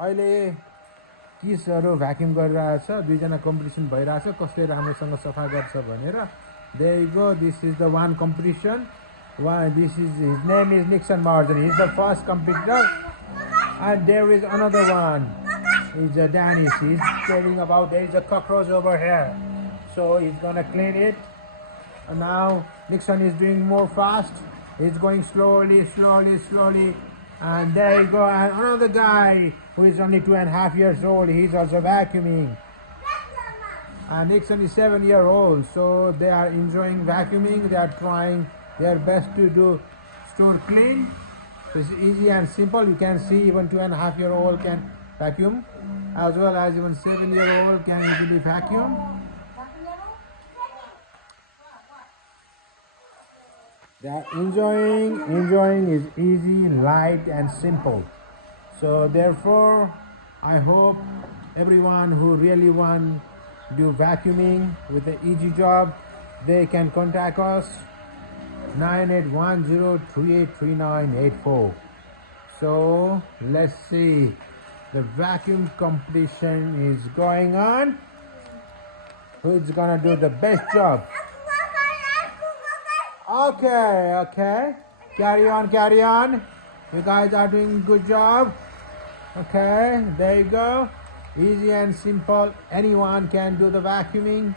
अहिले किसहरू भ्याक्युम गरिरहेछ दुईजना कम्पिटिसन भइरहेछ कसले राम्रोसँग सफा गर्छ भनेर there you go this is the one competition this is his name is Nixon Martin he's the first competitor and there is another one is Dennis he's telling about there is a cockroach over here so he's gonna clean it and now Nixon is doing more fast he's going slowly and there you go and another guy who is only 2.5 years old he's also vacuuming and Nixon is 7 years old so they are enjoying vacuuming they are trying their best to do store clean so it's easy and simple you can see even 2.5-year-old can vacuum as well as even 7-year-old can easily vacuum they are enjoying is easy light and simple so therefore I hope everyone who really want do vacuuming with the easy job they can contact us 9810383984 so let's see the vacuum competition is going on who's gonna do the best job okay carry on you guys are doing good job okay there you go easy and simple anyone can do the vacuuming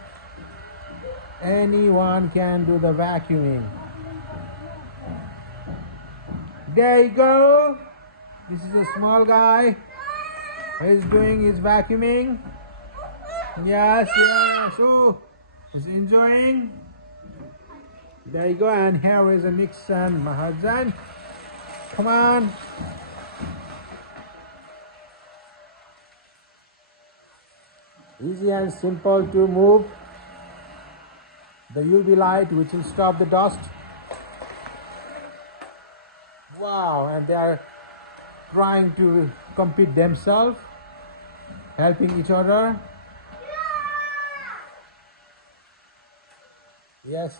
there you go this is a small guy he's doing his vacuuming yes oh he's enjoying there you go and here is a Nixon Mahajan come on easy and simple to move the UV light which will stop the dust wow and they are trying to compete themselves helping each other yes